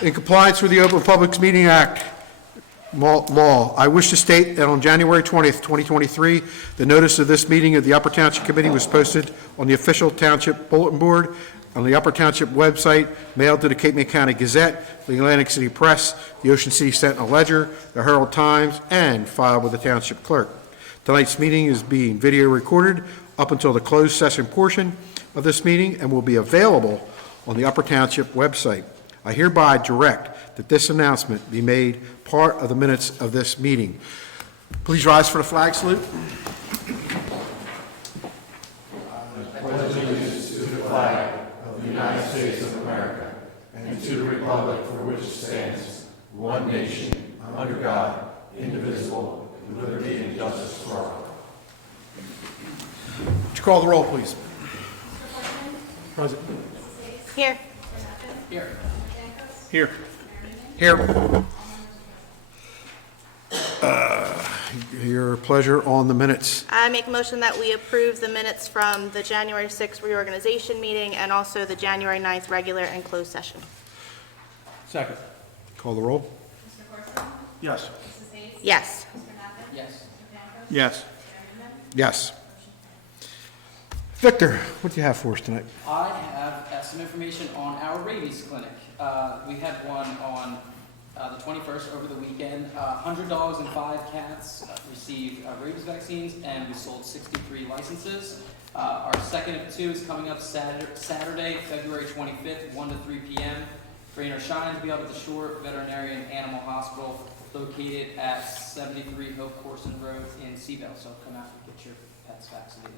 In compliance with the Open Public Meeting Act law, I wish to state that on January 20th, 2023, the notice of this meeting of the Upper Township Committee was posted on the official township bulletin board, on the Upper Township website, mailed to the Cape May County Gazette, the Atlantic City Press, the Ocean City Sentinel Ledger, the Herald Times, and filed with the Township Clerk. Tonight's meeting is being video recorded up until the closed session portion of this meeting and will be available on the Upper Township website. I hereby direct that this announcement be made part of the minutes of this meeting. Please rise for the flag salute. I pledge allegiance to the flag of the United States of America and to the republic for which it stands, one nation, under God, indivisible, with liberty and justice for all. Would you call the roll, please? Present. Here. Here. Here. Here. Your pleasure on the minutes. I make a motion that we approve the minutes from the January 6th reorganization meeting and also the January 9th regular and closed session. Second. Call the roll. Mr. Corso? Yes. Mrs. Hayes? Yes. Mr. Mappa? Yes. Yes. Yes. Victor, what do you have for us tonight? I have some information on our rabies clinic. We had one on the 21st over the weekend. 100 dogs and 5 cats received rabies vaccines, and we sold 63 licenses. Our second of 2 is coming up Saturday, February 25th, 1 to 3 p.m. Rain or shine to be up at the Shore Veterinarian Animal Hospital, located at 73 Hope Corson Road in Seabell. So come out and get your pets vaccinated.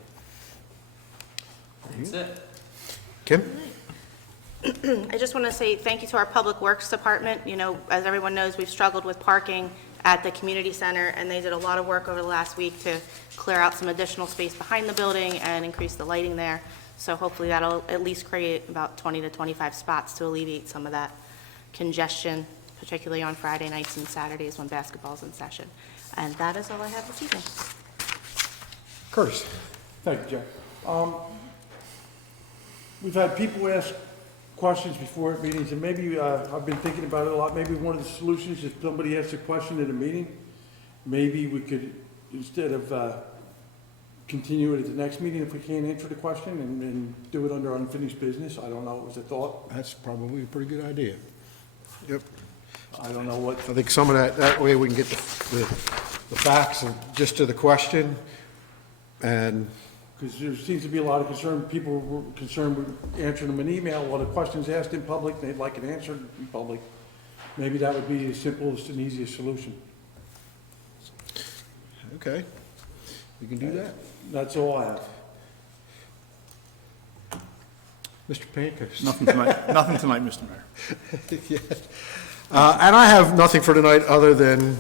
That's it. Kim? I just want to say thank you to our Public Works Department. You know, as everyone knows, we've struggled with parking at the community center, and they did a lot of work over the last week to clear out some additional space behind the building and increase the lighting there. So hopefully that'll at least create about 20 to 25 spots to alleviate some of that congestion, particularly on Friday nights and Saturdays when basketball's in session. And that is all I have this evening. Curtis? Thank you, Jeff. We've had people ask questions before at meetings, and maybe, I've been thinking about it a lot, maybe one of the solutions, if somebody asks a question at a meeting, maybe we could, instead of continue it at the next meeting if we can't answer the question, and do it under unfinished business. I don't know, it was a thought. That's probably a pretty good idea. Yep. I don't know what, I think some of that way we can get the facts and just to the question, and because there seems to be a lot of concern, people were concerned with answering them in email, well, the question's asked in public, they'd like it answered in public. Maybe that would be the simplest and easiest solution. okay, we can do that. That's all I have. Mr. Pankos? Nothing tonight, Mr. Mayor. Yeah. And I have nothing for tonight other than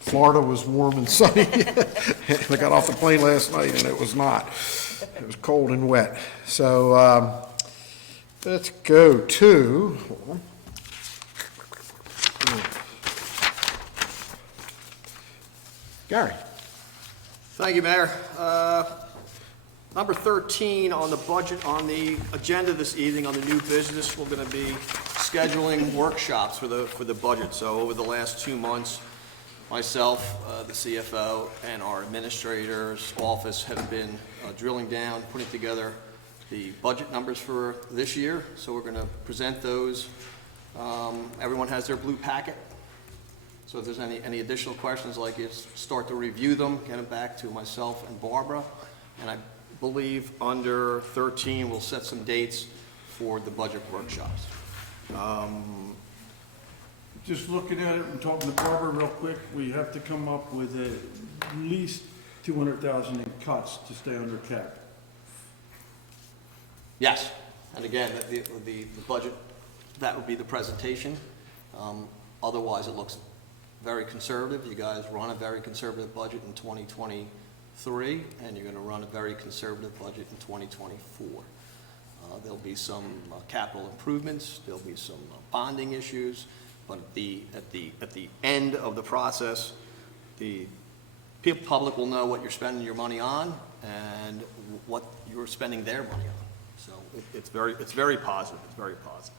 Florida was warm and sunny. I got off the plane last night and it was not. It was cold and wet. So let's go to Gary. Thank you, Mayor. Number 13 on the budget, on the agenda this evening, on the new business, we're going to be scheduling workshops for the budget. So over the last 2 months, myself, the CFO, and our administrator's office have been drilling down, putting together the budget numbers for this year. So we're going to present those. Everyone has their blue packet. So if there's any additional questions, like you start to review them, get them back to myself and Barbara. And I believe under 13, we'll set some dates for the budget workshops. Just looking at it and talking to Barbara real quick, we have to come up with at least 200,000 in cuts to stay under cap. Yes, and again, the budget, that would be the presentation. Otherwise, it looks very conservative. You guys run a very conservative budget in 2023, and you're going to run a very conservative budget in 2024. There'll be some capital improvements. There'll be some bonding issues. But at the end of the process, the public will know what you're spending your money on and what you're spending their money on. So it's very positive. It's very positive.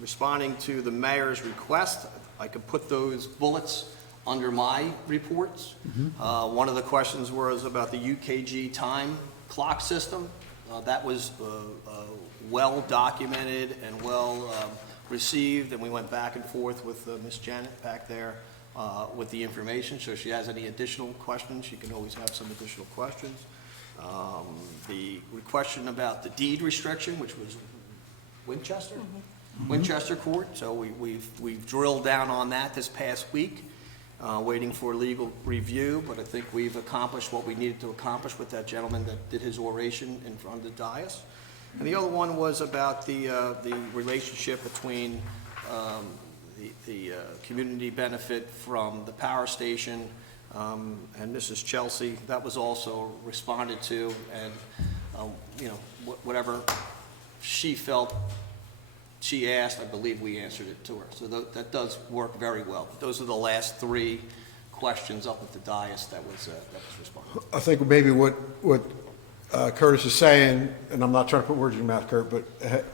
responding to the mayor's request. I could put those bullets under my reports. One of the questions was about the UKG time clock system. That was well documented and well received, and we went back and forth with Ms. Janet back there with the information. So if she has any additional questions, she can always have some additional questions. The question about the deed restriction, which was Winchester? Winchester Court, so we've drilled down on that this past week, waiting for legal review, but I think we've accomplished what we needed to accomplish with that gentleman that did his oration in front of the dais. And the other one was about the relationship between the community benefit from the power station and Mrs. Chelsea. That was also responded to, and you know, whatever she felt she asked, I believe we answered it to her. So that does work very well. Those are the last three questions up at the dais that was responded. I think maybe what Curtis is saying, and I'm not trying to put words in your mouth, Kurt, but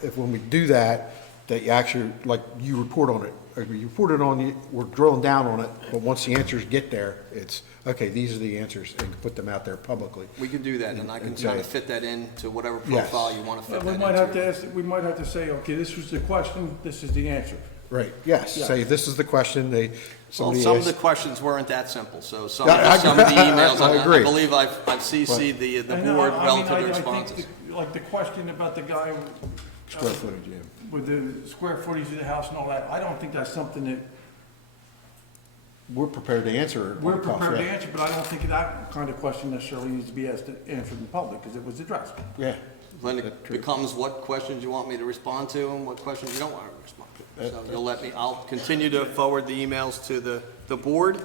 if when we do that, that you actually, like, you report on it. Or you report it on the, we're drilling down on it, but once the answers get there, it's, okay, these are the answers, and put them out there publicly. We can do that, and I can And kind say- of fit that into whatever Yes. profile you want to fit We that might have to into. ask, we might have to say, okay, this was the question, this is the answer. Right, yes, Yeah. say, this is the question, Well, somebody some of the asked. questions weren't that simple, so some Yeah, of the emails, I I agree. believe I've CC'd the I know, board I mean, relative to I think responses. Like the question about the guy Square footage, yeah. with the square footage of the house and all that, I don't think that's something that We're prepared to answer. we're prepared to answer, but I don't think that kind of question necessarily needs to be answered in public, because it was addressed. Yeah, Then That's it true. becomes what questions you want me to respond to and what questions you don't want to respond to. So you'll let me, I'll continue to forward the emails to the board,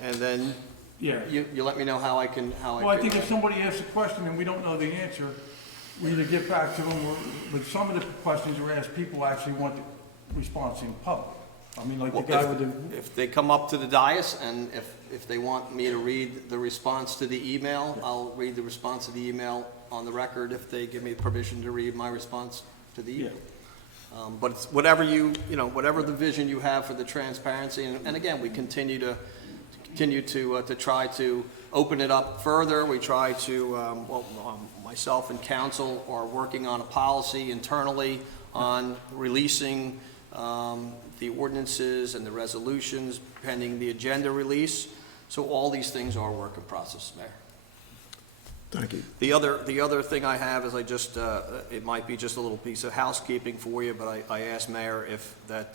and then Yeah. you let me know how I can. Well, I think if somebody asks a question and we don't know the answer, we either get back to them, or, but some of the questions were asked, people actually want the response in public. I mean, like the Well, guy with the, If they come up to the dais, and if they want me to read the response to the email, I'll read the response to the email on the record if they give me permission to read my response to the email. But it's whatever whatever the vision you have for the transparency, and again, we continue to try to open it up further. We try to, myself and council are working on a policy internally on releasing the ordinances and the resolutions pending the agenda release. So all these things are a work in process, Mayor. thank you. The other thing I have is it might be just a little piece of housekeeping for you, but I asked Mayor if that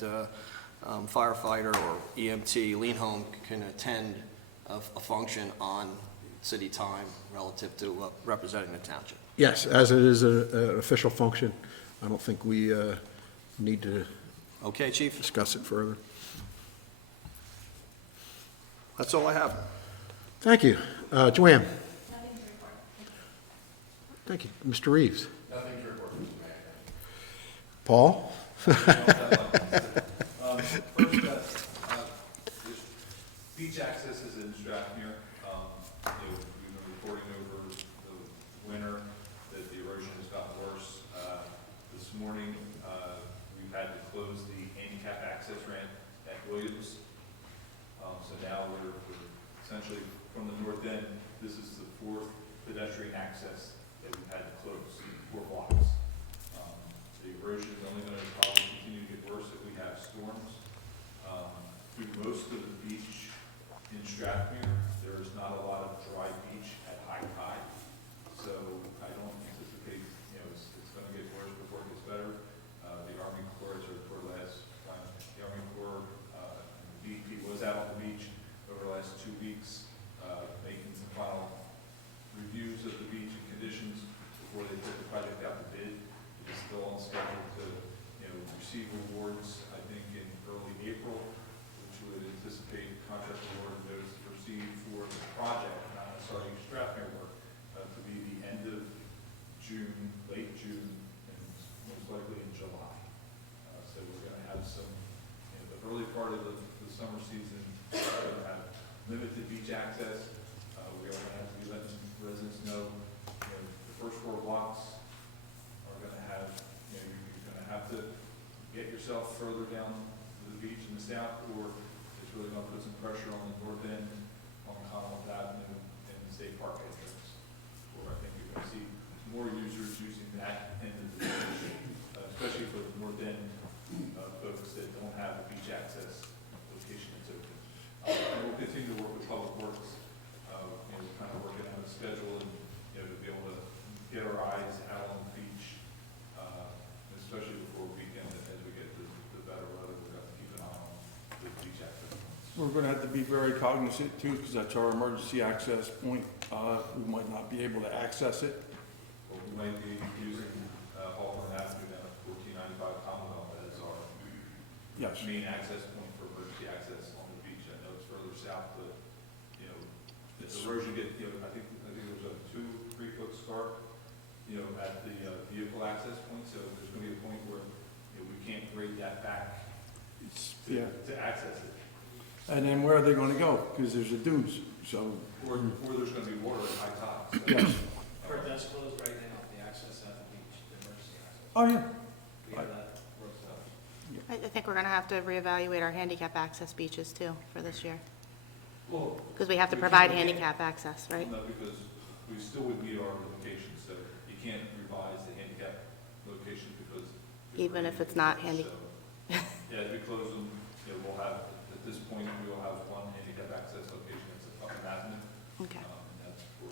firefighter or EMT, Lean Home, can attend a function on city time relative to representing the township. Yes, as it is an official function, I don't think we need to Okay, Chief? discuss it further. That's all I have. Thank you. Joanne? Thank you. Mr. Reeves? Nothing to report, Mr. Mayor. Paul? First, this beach access is in Strathmere. We've been reporting over the winter that the erosion has gotten worse. This morning, we've had to close the handicap access ramp at Williams. So now we're essentially from the north end, this is the fourth pedestrian access that we've had to close, 4 blocks. The erosion is only going to probably continue to get worse if we have storms. Through most of the beach in Strathmere, there is not a lot of dry beach at high tide. So I don't anticipate, it's going to get worse before it gets better. The Army Corps, the Army Corps, and the DEP was out on the beach over the last 2 weeks, making some final reviews of the beach and conditions before they put the project out to bid. It is still on schedule to, receive awards, I think, in early April, which would anticipate contract award notice to proceed for the project, not necessarily Strathmere work, to be the end of June, late June, and most likely in July. So we're gonna have some, the early part of the summer season, we're gonna have limited beach access. We're gonna have to be letting residents know, the first 4 blocks are gonna have, you're gonna have to get yourself further down to the beach in the south, or it's really gonna put some pressure on the north end, on Commonwealth Avenue and the State Park entrance, where I think you're gonna see more users using that end of the beach, especially for the north end, folks that don't have a beach access location that's open. And we'll continue to work with Public Works, kind of working on a schedule and, to be able to get our eyes out on the beach, especially before weekend, as we get the better weather, we're going to keep an eye on the beach access points. We're gonna have to be very cognizant too, because that's our emergency access point. We might not be able to access it. But we might be using Hawthorne Avenue down at 1495 Commonwealth as our Yes. main access point for emergency access on the beach. I know it's further south, but, if erosion get, I think there's a 2-3 foot scarp, at the vehicle access point, so there's gonna be a point where, we can't grade that back Yeah. to access it. And then where are they gonna go? Because there's the dunes, so, Or there's gonna be water at high tide. So, yes. Kurt, that's closed right now, the access at the beach, the emergency access. Oh, yeah. We have that. I think we're going to have to reevaluate our handicap access beaches too for this year, Well, because we have to we provide can't- handicap access, right? No, because we still would meet our locations, so you can't revise the handicap location because. Even if it's not handi- So, yeah, as we close them, we'll have, at this point, we will have one handicap access location, that's at Putnam Avenue. Okay. And that's for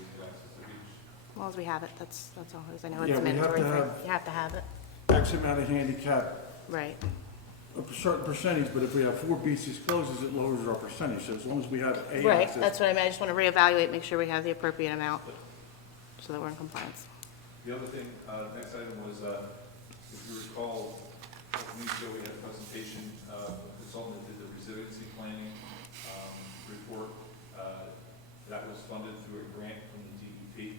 you to access the beach. As long as we have it, that's all, because I know Yeah, it's a we have mandatory to thing. have- You have to have it, X amount of handicap, right. a certain percentage, but if we have 4 beaches closed, it lowers our percentage. So as long as we have A Right, access. that's what I mean, I just want to reevaluate, make sure we have the appropriate amount, so that we're in compliance. The other thing, next item was, if you recall, a couple weeks ago, we had a presentation, a consultant that did the resiliency planning report. That was funded through a grant from the DEP.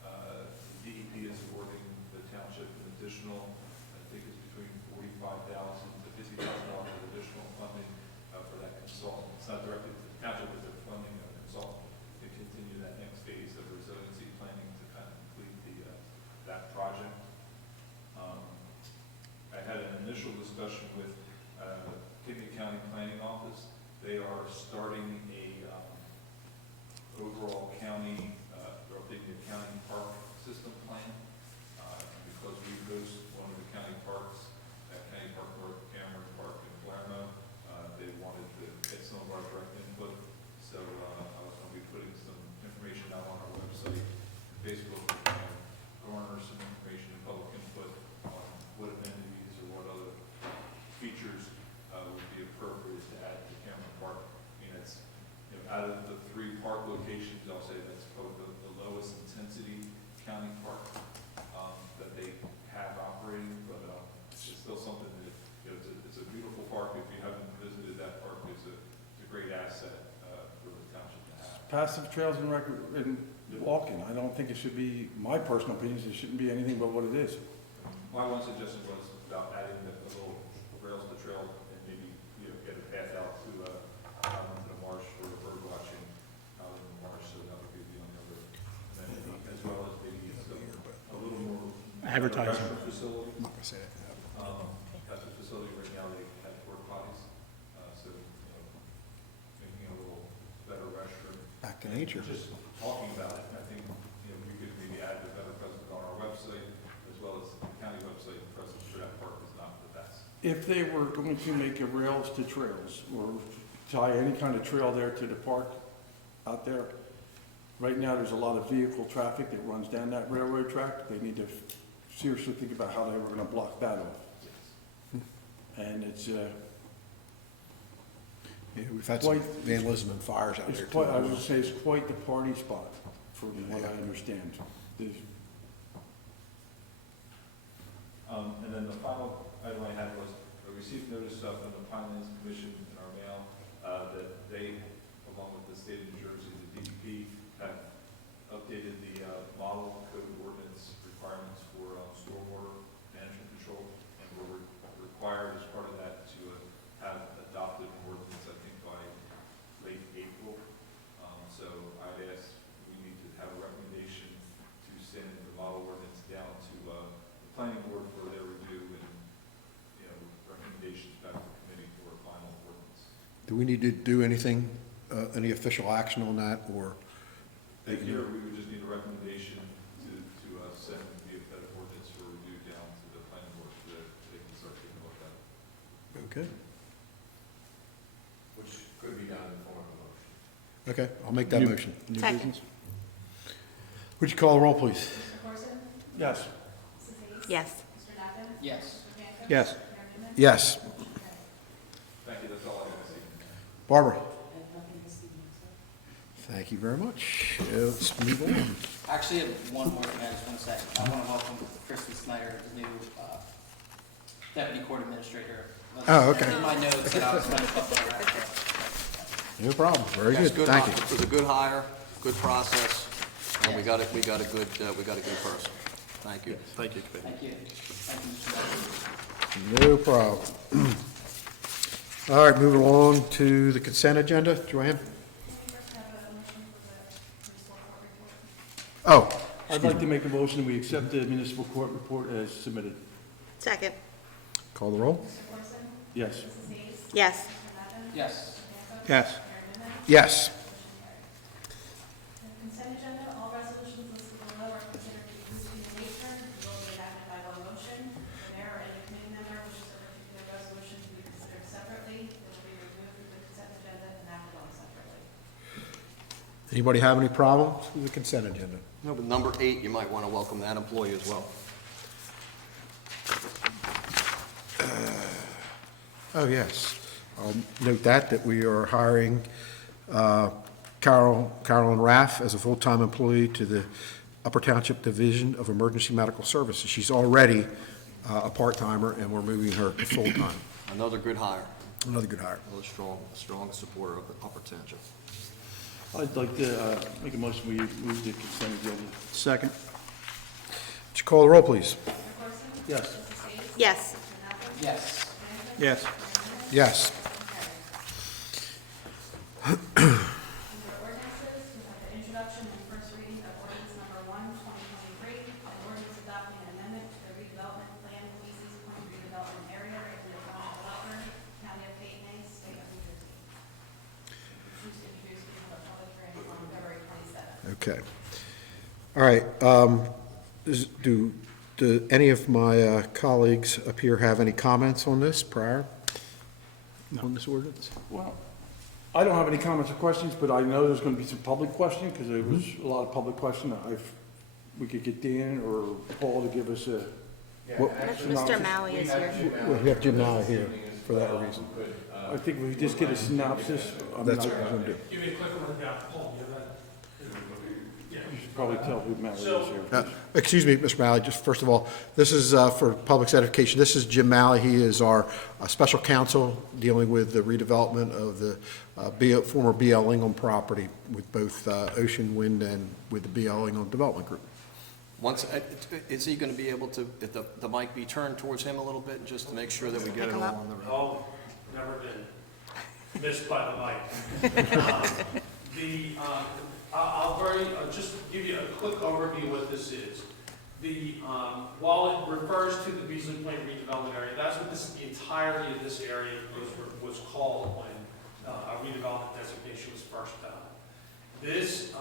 The DEP is awarding the township an additional, I think it's between $45,000 to $50,000 of additional funding for that consultant. It's not directly to the township, but they're funding a consultant to continue that next phase of resiliency planning to kind of complete that project. I had an initial discussion with Kidney County Planning Office. They are starting a overall county, they're updating the county park system plan. Because we host one of the county parks, County Park North, Cameron Park in Palermo, they wanted to get some of our direct input. So I was going to be putting some information out on our website, Facebook, garner some information and public input on what amenities or what other features would be appropriate to add to Cameron Park. I mean, it's, out of the 3 park locations, I'll say that's probably the lowest intensity county park that they have operating, but it's still something that, it's a beautiful park. If you haven't visited that park, it's a great asset for the township to have. Passive trails and walking. I don't think it should be, my personal opinion, is it shouldn't be anything but what it is. My one suggestion was about adding the little rails to trail and maybe, get a path out to, out into the marsh for bird watching out in the marsh, so that would be the only other amenity, as well as maybe a little more. Advertising. Restaurant facility. I'm not gonna say that. At the facility right now, they have porta potties, so, making a little better restroom. Back to nature. Just talking about it, I think, we could maybe add a better presence on our website, as well as the county website, the presence for that park is not the best. If they were going to make a rails to trails or tie any kind of trail there to the park out there, right now, there's a lot of vehicle traffic that runs down that railroad track. They need to seriously think about how they were gonna block that off. And it's, Yeah, we've had some vandalism and fires out it's quite, I was gonna say, it's quite the party spot, from what I understand. There's- And then the final item I had was, I received notice from the Pinelands Commission in our mail, that they, along with the state of New Jersey, the DEP, have updated the model code ordinance requirements for stormwater management control, and we're required as part of that to have adopted an ordinance, I think, by late April. So I'd asked, we need to have a recommendation to send the model ordinance down to the planning board for their review and Do we need to do anything, any official action on that, or? And here, we would just need a recommendation to send that ordinance for review down to the planning board so that they can start taking a look at it. Okay, Which could be done in the form of a motion. okay, I'll make that motion. New Second. business? Would you call the roll, please? Yes. Yes. Yes. Yes. Yes. Thank you, that's all I have to say. Barbara? Thank you very much. Let's move on. Actually, I have one more thing I just want to say. I want to welcome Kristen Snyder, the new deputy court administrator. Oh, okay. In my notes, that I was going to put that. No problem, very Yes, good, thank you. It was a good hire, good process, and we got a good person. Thank you. Thank you, Committee. Thank you. Thank you, Mr. Mayor. No problem. All right, moving along to the consent agenda. Joanne? Oh, I'd like to make a motion, we accept the municipal court report as submitted. Second. call the roll? Yes. Yes. Yes. Yes. Yes. Consent agenda, all resolutions listed below are considered to be routine in nature and will be enacted by one motion. If there or any committee member wishes a particular resolution to be considered separately, it will be removed from the consent agenda and acted on separately. Anybody have any problems with the consent agenda? No, but number 8, you might want to welcome that employee as well. Oh, yes. I'll note that we are hiring Carolyn Raff as a full-time employee to the Upper Township Division of Emergency Medical Services. She's already a part-timer, and we're moving her to full-time. Another good hire, Another good hire. another strong supporter of the Upper Township. I'd like to make a motion, we move the consent agenda. Second. Would you call the roll, please? Yes. Yes. Yes. Yes. Yes. Under ordinances, we have the introduction and first reading of ordinance number 1/2023, an ordinance adopting an amendment to the redevelopment plan, Easy Point redevelopment area, written by John Developer, County of Dayton, State of New Jersey. Which was introduced in the public hearing on February 27th. Okay. All right. Do any of my colleagues up here have any comments on this prior? On this ordinance? Well, I don't have any comments or questions, but I know there's going to be some public question, because there was a lot of public question. We could get Dan or Paul to give us a, Mr. Malley is here. We have Jim now here for that reason. I think we just get a synopsis. I mean, That's what we're going to do. Give me a quick rundown, Paul, you have that? You should probably tell who Matt is here. Excuse me, Mr. Malley, just first of all, this is for public's edification. This is Jim Malley. He is our special counsel dealing with the redevelopment of the former BL Ingham property with both Ocean Wind and with the BL Ingham Development Group. Is he going to be able to, if the mic be turned towards him a little bit, just to make sure that we get it all on the record? Oh, never been missed by the mic. I'll just give you a quick overview of what this is. While it refers to the Beasley Plain redevelopment area, that's what the entirety of this area was called when a redevelopment designation was first done. This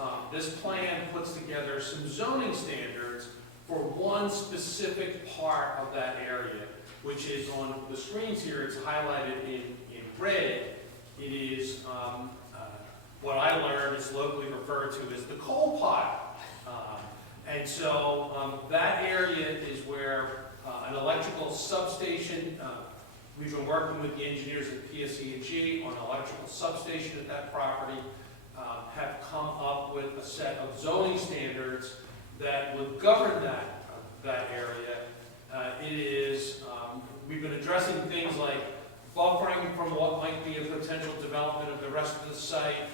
plan puts together some zoning standards for one specific part of that area, which is on the screens here. It's highlighted in red. It is what I learned is locally referred to as the coal pile. And so that area is where an electrical substation, we've been working with the engineers at PSE&G on an electrical substation at that property, have come up with a set of zoning standards that would govern that area. We've been addressing things like buffering from what might be a potential development of the rest of the site,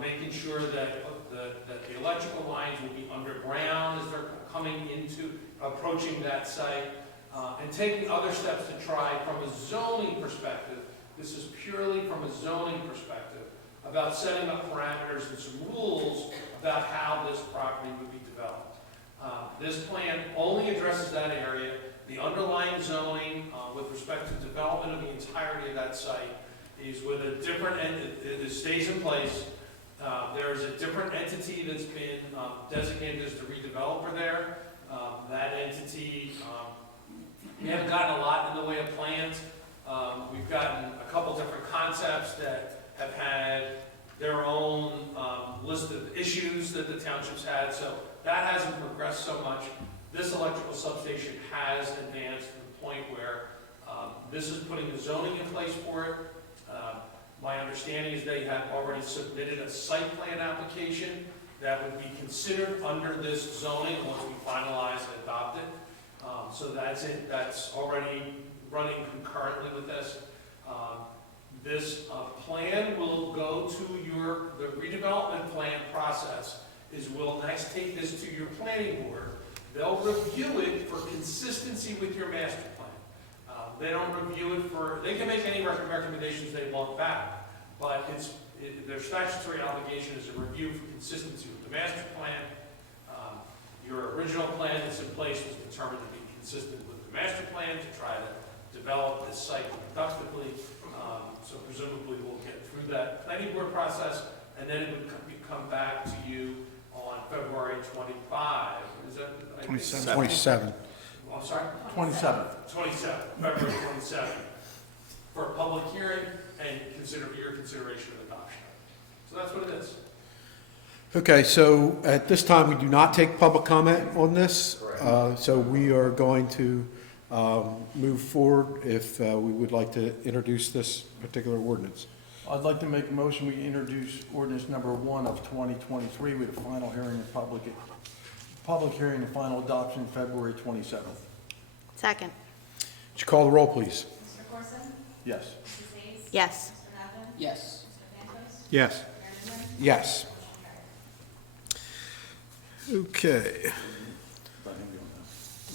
making sure that the electrical lines will be underground as they're approaching that site, and taking other steps to try from a zoning perspective, this is purely from a zoning perspective, about setting up parameters and some rules about how this property would be developed. This plan only addresses that area. The underlying zoning with respect to development of the entirety of that site is with a different, it stays in place. There is a different entity that's been designated as the redeveloper there. That entity, we haven't gotten a lot in the way of plans. We've gotten a couple different concepts that have had their own list of issues that the townships had, so that hasn't progressed so much. This electrical substation has advanced to the point where this is putting the zoning in place for it. My understanding is they have already submitted a site plan application that would be considered under this zoning once we finalize and adopt it. So that's it, that's already running concurrently with this. This plan will go to the redevelopment plan process is we'll next take this to your planning board. They'll review it for consistency with your master plan. They don't review it they can make any recommendations they want back, but their statutory obligation is a review for consistency with the master plan. Your original plan that's in place was determined to be consistent with the master plan to try to develop this site productively. So presumably we'll get through that planning board process, and then it would come back to you on February 25. Is that? I think- 27. Oh, I'm sorry? 27th. 27, February 27, for a public hearing and your consideration of adoption. So that's what it is. Okay, so at this time, we do not take public comment on this. So we are going to move forward if we would like to introduce this particular ordinance. I'd like to make a motion, we introduce ordinance number 1 of 2023 with a final hearing and public hearing and final adoption February 27th. Second. Would you call the roll, please? Mr. Corson? Yes. Mrs. Hayes? Yes. Mr. Nevin? Yes. Mr. Santos? Yes. Mayor Newman? Yes. Motion carries. Okay.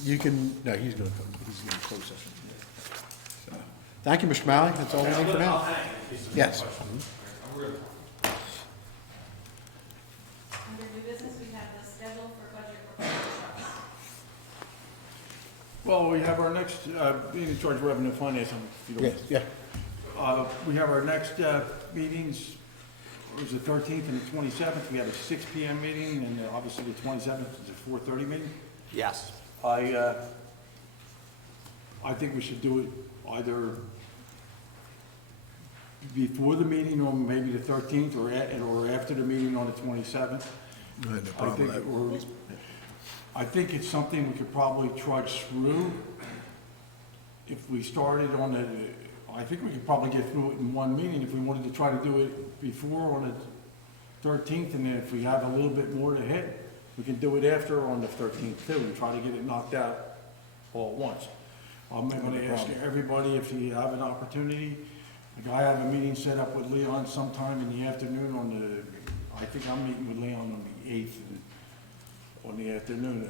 You can, no, he's going to close session. So, thank you, Mr. Malley. That's all we need for now. Yes. Under new business, we have the schedule for budget workshops. Well, we have our next, being in charge of revenue finance, if you don't- Yeah. we have our next meetings, it was the 13th and the 27th. We have a 6 PM meeting, and obviously the 27th is a 4:30 meeting. Yes. I think we should do it either before the meeting on maybe the 13th or after the meeting on the 27th. I think it's something we could probably trudge through. If we started I think we could probably get through it in one meeting if we wanted to try to do it before on the 13th, and then if we have a little bit more to hit, we can do it after on the 13th too, and try to get it knocked out all at once. I'm going to ask everybody if you have an opportunity. Like I have a meeting set up with Leon sometime in the afternoon I think I'm meeting with Leon on the 8th on the afternoon.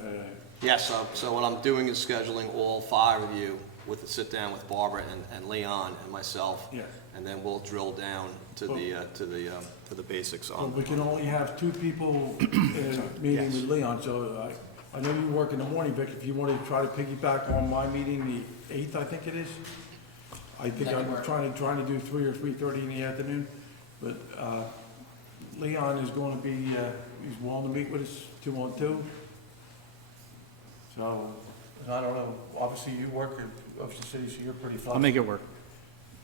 Yes, so what I'm doing is scheduling all 5 of you with a sit-down with Barbara and Leon and myself. Yeah. And then we'll drill down to the basics But on. we can only have 2 people in a meeting with Leon, so I know you work in the morning, Vic, if you want to try to piggyback on my meeting, the 8th, I think it is. I think That can I'm work. trying to do 3 or 3:30 in the afternoon, but Leon is going to be, he's willing to meet with us 2-on-2. So, I don't know, obviously you work in Ocean City, so you're pretty flexible. I'll make it work.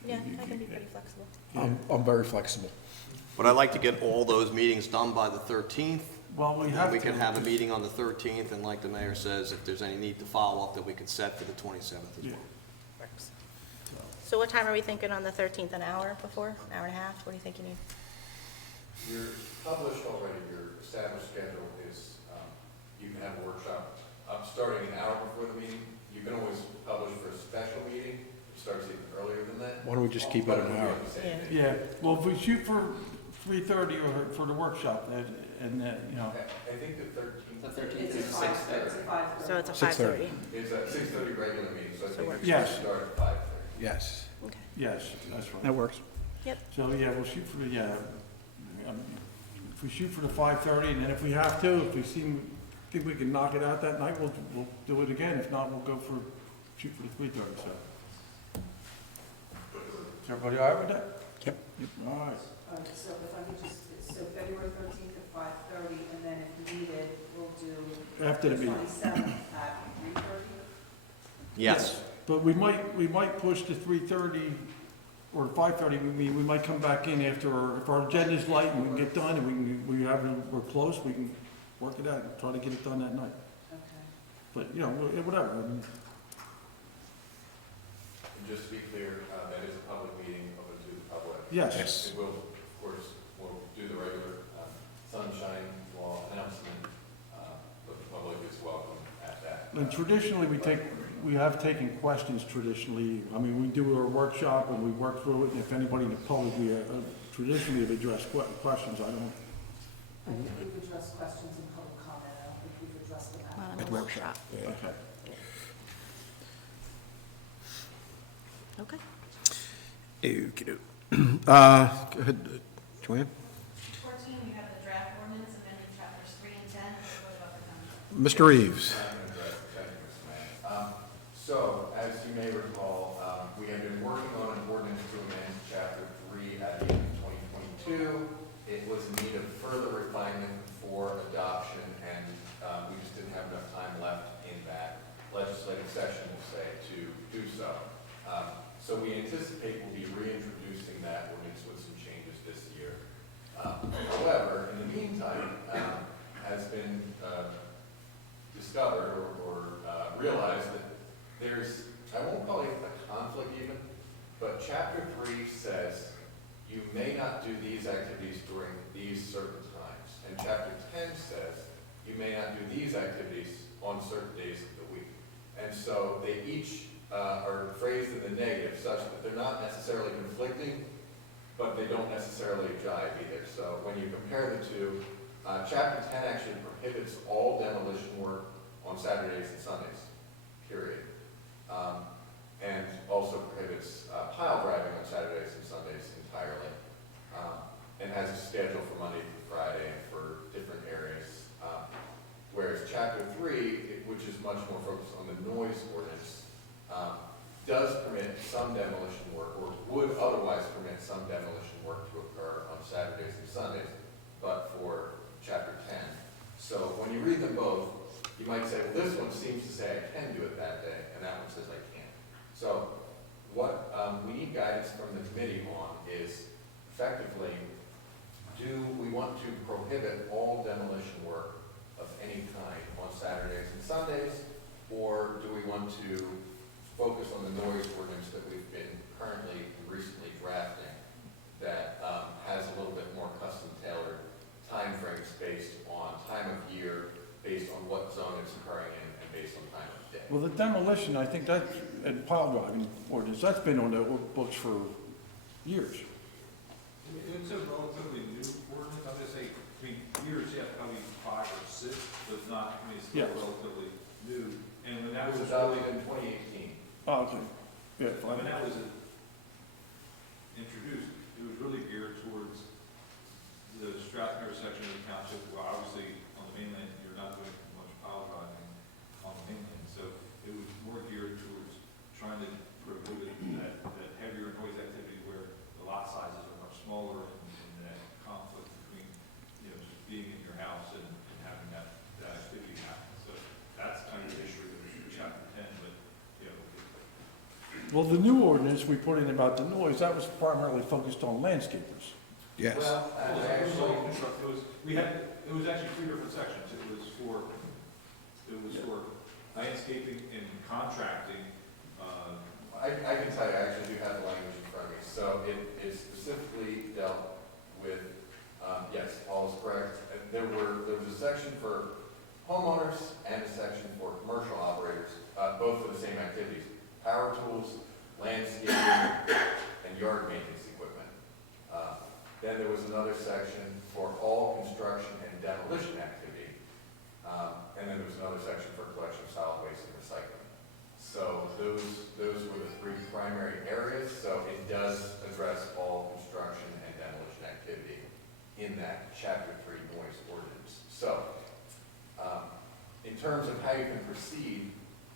Yeah, I can be pretty flexible. I'm very flexible. But I'd like to get all those meetings done by the 13th. Well, we have to. We can have a meeting on the 13th, and like the mayor says, if there's any need to follow up, that we can set for the 27th as Yeah. well. So what time are we thinking on the 13th? An hour before? Hour and a half? What do you think you need? You're published already, your established schedule is, you can have a workshop starting an hour before the meeting. You can always publish for a special meeting, it starts even earlier than that. Why don't we just keep it But an will be hour? on the same Yeah. day. Yeah, well, if we shoot for 3:30 or for the workshop, and, you know, I think the 13th. The 13th is is 6:30. So it's a 6:30. 5:30? It's a 6:30 regular meeting, so I think works. it Yes. should start at 5:30. Yes. Okay. yes, that's right. That works. Yep. So, yeah, we'll shoot for the, if we shoot for the 5:30, and then if we have to, if we think we can knock it out that night, we'll do it again. If not, we'll shoot for the 3:30, so. Is everybody all right with that? All right. So if I could just, so February 13th at 5:30, and then if needed, we'll do After the meeting. 27th at 3:30? Yes. But we might push to 3:30 or 5:30, we might come back in after, if our agenda's light and we can get done and we're close, we can work it out and try to get it done that night. Okay. But, you know, whatever, I mean, And just to be clear, that is a public meeting open to the public. yes. It will, of course, we'll do the regular sunshine law announcement, but the public is welcome at that. And traditionally, we have taken questions traditionally. I mean, we do our workshop and we work through it, and if anybody in the public, we traditionally have addressed questions. I don't, I think we've addressed questions in public comment, I don't think we've addressed them On after. the workshop. okay. Okay. Okey-doke. Go ahead, Joanne. 14, we have the draft ordinance amending chapters 3 and 10 of the Code of Upper Township. Mr. Reeves. I'm going to address the technical matter. So, as you may recall, we have been working on an ordinance to amend Chapter 3 at the end of 2022. It was in need of further refinement for adoption, and we just didn't have enough time left in that legislative session, we'll say, to do so. So we anticipate we'll be reintroducing that ordinance with some changes this year. However, in the meantime, has been discovered or realized that there's, I won't call it a conflict even, but Chapter 3 says you may not do these activities during these certain times. And Chapter 10 says you may not do these activities on certain days of the week. And so they each are phrased in the negative such that they're not necessarily conflicting, but they don't necessarily jive either. So when you compare the two, Chapter 10 actually prohibits all demolition work on Saturdays and Sundays, period. And also prohibits pile driving on Saturdays and Sundays entirely. And has a schedule for Monday through Friday for different areas. Whereas Chapter 3, which is much more focused on the noise ordinance, does permit some demolition work, or would otherwise permit some demolition work to occur on Saturdays and Sundays, but for Chapter 10. So when you read them both, you might say, well, this one seems to say I can do it that day, and that one says I can't. So what we need guidance from the committee on is effectively, do we want to prohibit all demolition work of any kind on Saturdays and Sundays, or do we want to focus on the noise ordinance that we've been currently recently drafting that has a little bit more custom-tailored timeframes based on time of year, based on what zone it's occurring in, and based on time of day? Well, the demolition, I think that, and pile driving ordinance, that's been on the books for years. It's a relatively new ordinance, I'm gonna say, years, yeah, probably 5 or 6, but not, it's still Yes. relatively new. And when that That was was adopted really, in 2018. Oh, okay. Yeah, when fine. that was introduced, it was really geared towards the Strathmere section of the township, where obviously on the mainland, you're not doing much pile driving on the mainland. So it was more geared towards trying to prohibit that heavier noise activity where the lot sizes are much smaller and that conflict between, just being in your house and having that activity happen. So that's kind of the issue of Chapter 10, but, Well, the new ordinance we put in about the noise, that was primarily focused on landscapers. Yes. Well, it was actually 2 different sections. It was for landscaping and contracting. I can tell you, I actually do have the language in front of me. So it specifically dealt with, yes, Paul is correct. And there was a section for homeowners and a section for commercial operators, both for the same activities: power tools, landscaping, and yard maintenance equipment. Then there was another section for all construction and demolition activity. And then there was another section for collection of solid waste and recycling. So those were the 3 primary areas. So it does address all construction and demolition activity in that Chapter 3 noise ordinance. So in terms of how you can proceed,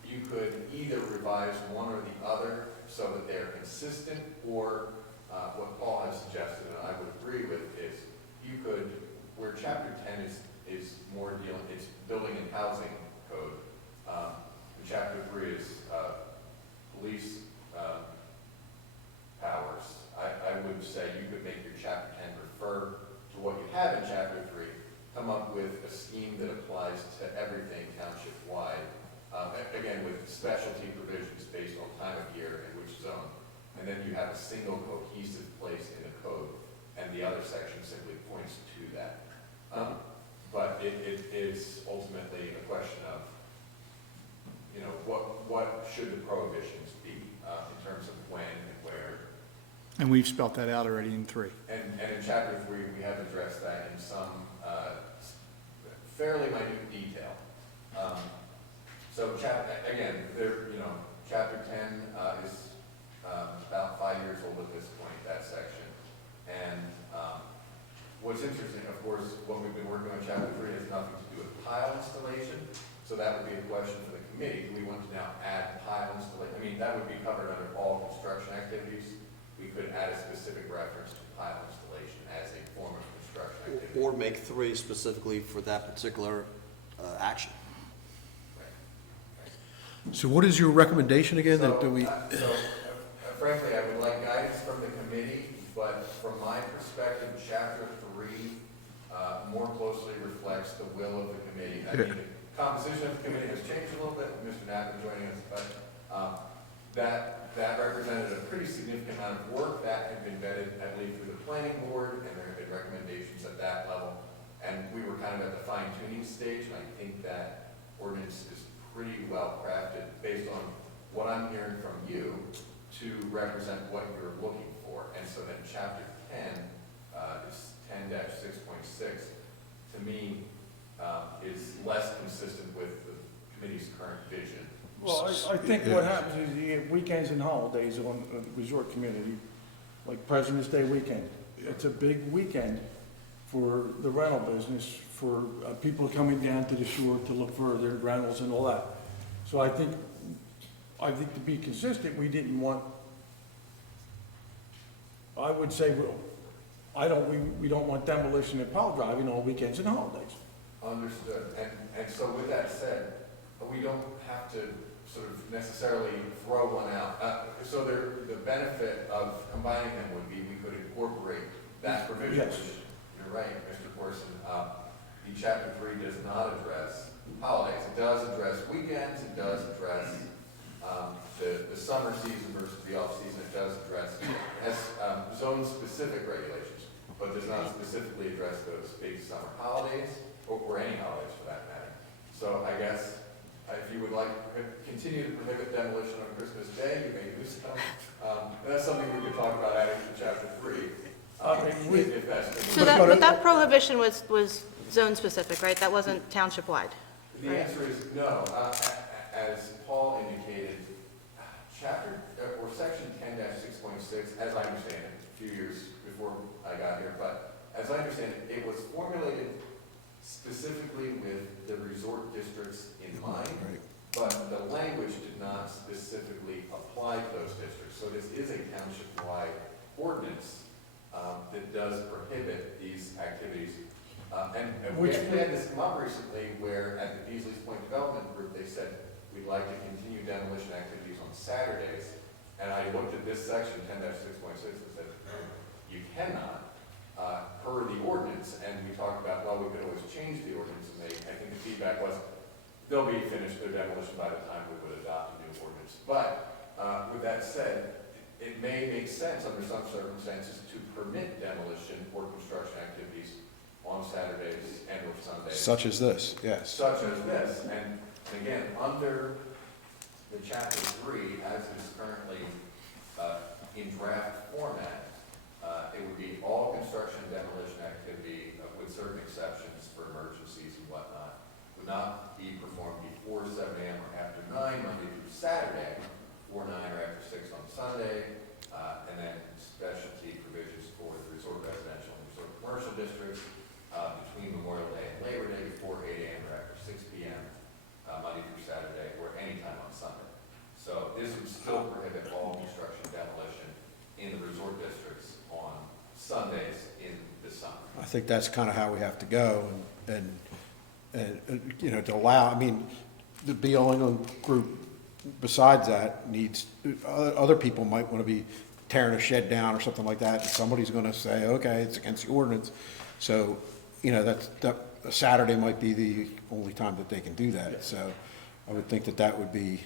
you could either revise one or the other so that they're consistent, or what Paul has suggested, and I would agree with, is you could, where chapter 10 is more dealing, it's building and housing code. And chapter 3 is police powers. I would say you could make your chapter 10 refer to what you have in chapter 3, come up with a scheme that applies to everything township-wide. Again, with specialty provisions based on time of year and which zone. And then you have a single cohesive place in the code, and the other section simply points to that. But it is ultimately a question of, you know, what should the prohibitions be in terms of when and where. And we've spelt that out already in 3. And in chapter 3, we have addressed that in some fairly minute detail. So again, chapter 10 is about 5 years old at this point, that section. And what's interesting, of course, what we've been working on chapter 3 has nothing to do with tile installation. So that would be a question for the committee. Do we want to now add tile installation? I mean, that would be covered under all construction activities. We could add a specific reference to tile installation as a form of construction activity. Or make 3 specifically for that particular action. So what is your recommendation again? So, That we, frankly, I would like guidance from the committee, but from my perspective, chapter 3 more closely reflects the will of the committee. I mean, the composition of the committee has changed a little bit, with Mr. Knappen joining us, but that represented a pretty significant amount of work that had been vetted, I believe, through the planning board, and there have been recommendations at that level. And we were kind of at the fine tuning stage, and I think that ordinance is pretty well crafted based on what I'm hearing from you to represent what you're looking for. And so then chapter 10 is 10-6.6, to me, is less consistent with the committee's current vision. Well, I think what happens is you get weekends and holidays on a resort community, like President's Day weekend. It's a big weekend for the rental business, for people coming down to the shore to look for their rentals and all that. So I think to be consistent, we didn't want, I would say, we don't want demolition and pile driving on weekends and holidays. Understood. And so with that said, we don't have to sort of necessarily throw one out. So the benefit of combining them would be we could incorporate that provision. Yes. You're right, Mr. Corson. The chapter 3 does not address holidays. It does address weekends. It does address the summer season versus the off season. It does address, it has zone-specific regulations, but does not specifically address those big summer holidays or any holidays for that matter. So I guess if you would like to continue to prohibit demolition on Christmas Day, you may do so. That's something we could talk about adding to chapter 3. If that's So but that prohibition was zone-specific, right? That wasn't township-wide? The answer is no. As Paul indicated, section 10-6.6, as I understand it, a few years before I got here, but as I understand it, it was formulated specifically with the resort districts in mind, but the language did not specifically apply to those districts. So this is a township-wide ordinance that does prohibit these activities. And we actually had this come up recently where at the Beasley's Point Development Group, they said, we'd like to continue demolition activities on Saturdays. And I looked at this section, 10-6.6, and said, you cannot, per the ordinance. And we talked about, well, we could always change the ordinance. And I think the feedback was, they'll be finished their demolition by the time we would adopt a new ordinance. But with that said, it may make sense under some circumstances to permit demolition or construction activities on Saturdays and or Sundays. such as this, yes. Such as this. And again, under the chapter 3, as is currently in draft format, it would be all construction and demolition activity with certain exceptions for emergencies and whatnot, would not be performed before 7 a.m. or after 9, Monday through Saturday, before 9 or after 6 on Sunday, and then specialty provisions for the resort residential and resort commercial districts between Memorial Day and Labor Day before 8 a.m. or after 6 p.m. Monday through Saturday, or any time on Sunday. So this would still prohibit all construction demolition in the resort districts think that's kind of how we have to go, you know, to allow, I mean, the BLM group besides that needs, other people might want to be tearing a shed down or something like that, and somebody's going to say, okay, it's against the ordinance. So, you know, that Saturday might be the only time that they can do that. So I would think that would be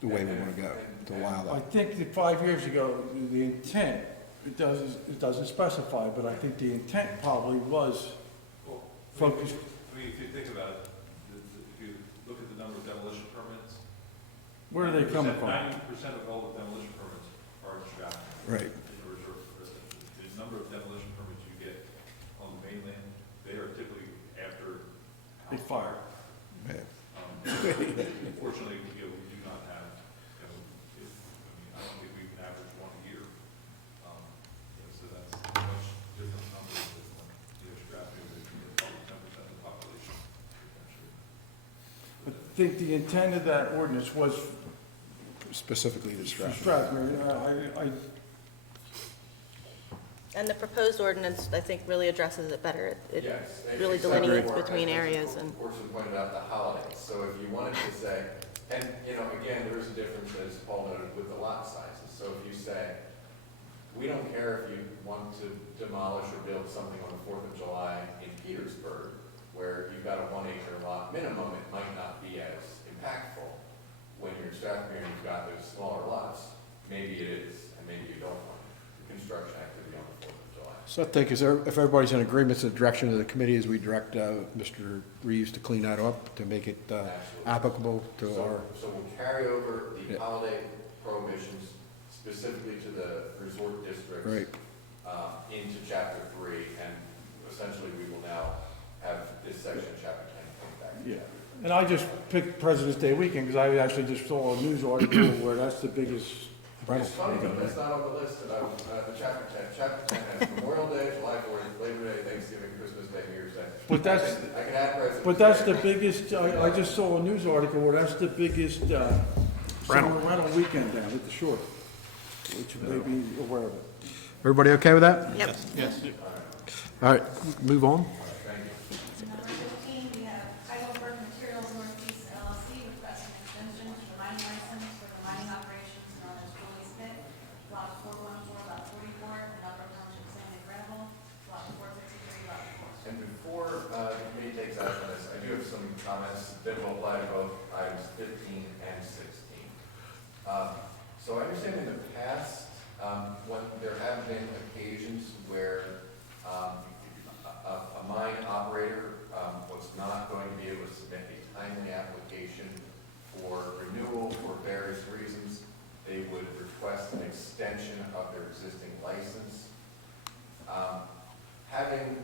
the way we want to go, to allow I that. think that 5 years ago, the intent, it doesn't specify, but I think the intent probably was Well, focused. I mean, if you think about it, if you look at the number of demolition permits. Where are they coming from? 90% of all the demolition permits are in Stratford. Right. The number of demolition permits you get on the mainland, they are typically after. A fire. Yeah. Unfortunately, we do not have, I don't think we can average one a year. So that's a much different number than Stratford, probably 10% of the population. I think the intent of that ordinance was Specifically the for Stratford. Stratford. And the proposed ordinance, I think, really addresses it better. It Yes. really Except delineates for, between as areas and. Orson pointed out, the holidays. So if you wanted to say, and, you know, again, there is a difference, as Paul noted, with the lot sizes. So if you say, we don't care if you want to demolish or build something on the 4th of July in Petersburg, where you've got a 1 acre lot minimum, it might not be as impactful. When you're in Stratford and you've got those smaller lots, maybe it is, and maybe you don't want construction activity on the 4th of July. So I think if everybody's in agreement, the direction of the committee is we direct Mr. Reeves to clean that up, to make it applicable to our, So we'll carry over the Yeah. holiday prohibitions specifically to the resort districts. Right. Into chapter 3, and essentially we will now have this section, chapter 10, come back to Yeah. chapter. And I just picked President's Day weekend because I actually just saw a news article where that's the biggest. It's funny, but that's not on the list that the chapter 10. Chapter 10 has Memorial Day, July 4th, Labor Day, Thanksgiving, Christmas Day, New Year's Day. But that's- I can add President's But that's Day. the biggest, I just saw a news article where that's the biggest summer rental weekend down at the shore, which you may be aware of it. everybody okay with that? Yep. Yes. All right, move on. Number 15, we have Heidelberg Materials Northeast LLC requesting extension to the mining license for the mining operations known as Julie's Pit, lot 414, lot 44, in Upper Township, Sand and Gravel, lot 453, lot 4. And before the committee takes action on this, I do have some comments that will apply to both items 15 and 16. So I understand in the past, when there have been occasions where a mine operator was not going to be able to submit a timely application for renewal for various reasons, they would request an extension of their existing license. Having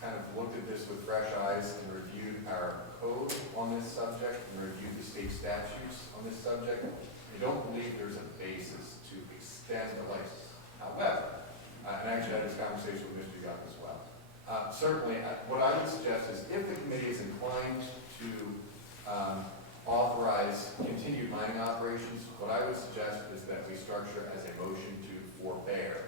kind of looked at this with fresh eyes and reviewed our code on this subject and reviewed the state statutes on this subject, I don't believe there's a basis to extend the license. However, and I actually had this conversation with Mr. Young as well. Certainly, what I would suggest is if the committee is inclined to authorize continued mining operations, what I would suggest is that we structure as a motion to forbear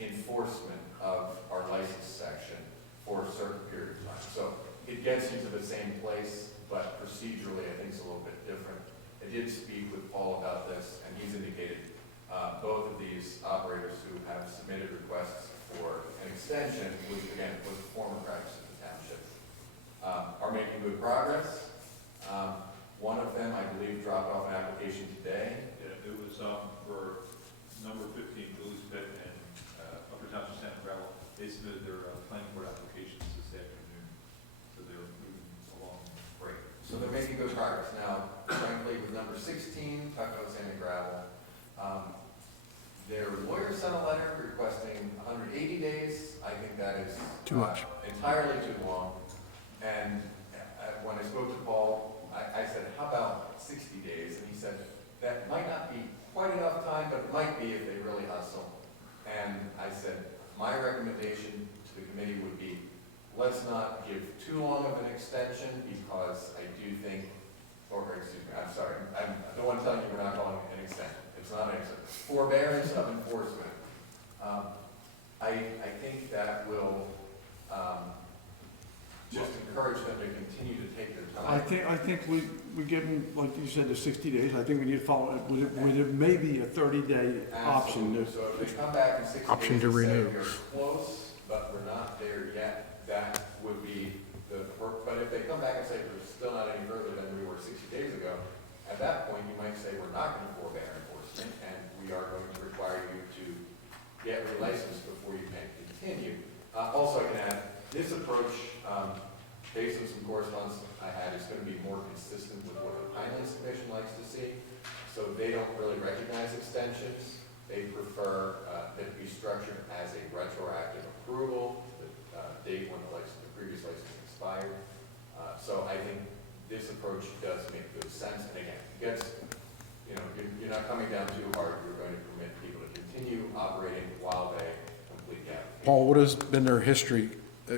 enforcement of our license section for a certain period of time. So it gets you to the same place, but procedurally, I think it's a little bit different. I did speak with Paul about this, and he's indicated both of these operators who have submitted requests for an extension, which again was the former practice of the township, are making good progress. One of them, I believe, dropped off an application today. Yeah, it was for number 15, Julie's Pit and Upper Township Sand and Gravel. They submitted their planning board applications this afternoon, so they're moving along great. So they're making good progress. Now, frankly, with number 16, Tuckahoe Sand and Gravel, their lawyer sent a letter requesting 180 days. I think that is Too much. Entirely too long. And when I spoke to Paul, I said, how about 60 days? And he said, that might not be quite enough time, but it might be if they really hustle. And I said, my recommendation to the committee would be, let's not give too long of an extension, because I do think, or excuse me, I'm sorry, I don't want to tell you we're not calling it an extension. It's not an extension. Forbearance of enforcement. I think that will just encourage them to continue to take their I time. think we give them, like you said, the 60 days. I think we need to follow it with it may be a 30-day option. Absolutely. So if they come back in 60 Option days to and say, renew. we're close, but we're not there yet, that would be but if they come back and say, we're still not any further than we were 60 days ago, at that point, you might say, we're not going to forbear enforcement, and we are going to require you to get relicensed before you can continue. Also, I can add, this approach, based on some correspondence I had, is going to be more consistent with what the Pinelands Commission likes to see. So they don't really recognize extensions. They prefer that it be structured as a retroactive approval, the date when the previous license expired. So I think this approach does make good sense. And again, it gets, you're not coming down too hard. You're going to permit people to continue operating while they complete the application. Paul, what has been their history?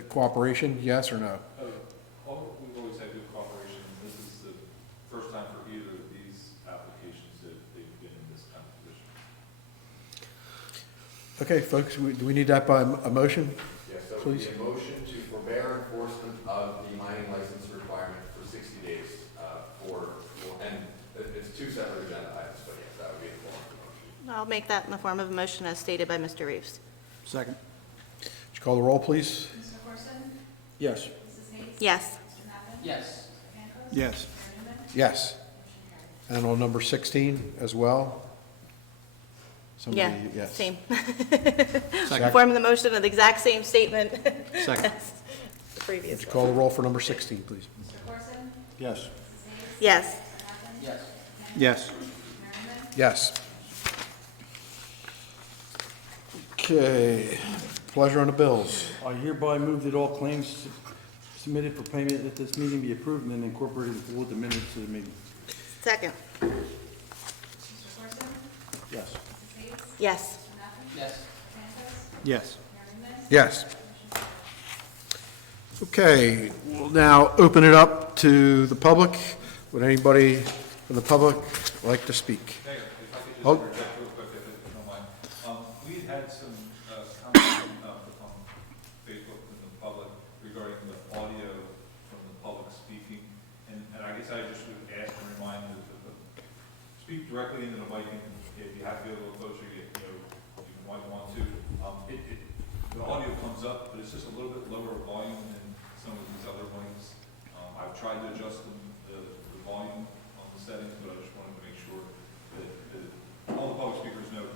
Cooperation, yes or no? We've always had good cooperation. This is the first time for either of these applications that they've been in this kind of position. Okay, folks, do we need that by a motion? Yes, so Please. the motion to forbear enforcement of the mining license requirement for 60 days and it's two separate agenda items, but yes, that would be the form of the motion. I'll make that in the form of a motion as stated by Mr. Reeves. Second. Would you call the roll, please? Mr. Corson? Yes. Mrs. Hayes? Yes. Mr. Mapman? Yes. Mr. Pankos? Yes. Mayor Newman? Yes. Motion carries. And on number 16 as well? Yeah, Somebody- yes. same. Second. Form of the motion of the exact same statement Second. as the previous Would you one. call the roll for number 16, please? Mr. Corson? Yes. Mrs. Hayes? Yes. Mr. Mapman? Yes. Yes. Mayor Newman? Yes. Okay, pleasure on the bills. I hereby move that all claims submitted for payment at this meeting be approved and then incorporated into the minutes of the meeting. Second. Mr. Corson? Yes. Mrs. Hayes? Yes. Mr. Mapman? Yes. Mr. Pankos? Yes. Mayor Newman? Yes. Motion carries. Okay, we'll now open it up to the public. Would anybody from the public like to speak? Mayor, if I could just Oh. interject real quick, if you don't mind. We had some comments on Facebook from the public regarding the audio from the public speaking. And I guess I just would ask and remind them to speak directly into the mic, and if you have to be a little closer, you might want to. The audio comes up, but it's just a little bit lower volume than some of these other mics. I've tried to adjust the volume on the settings, but I just wanted to make sure that all the public speakers know,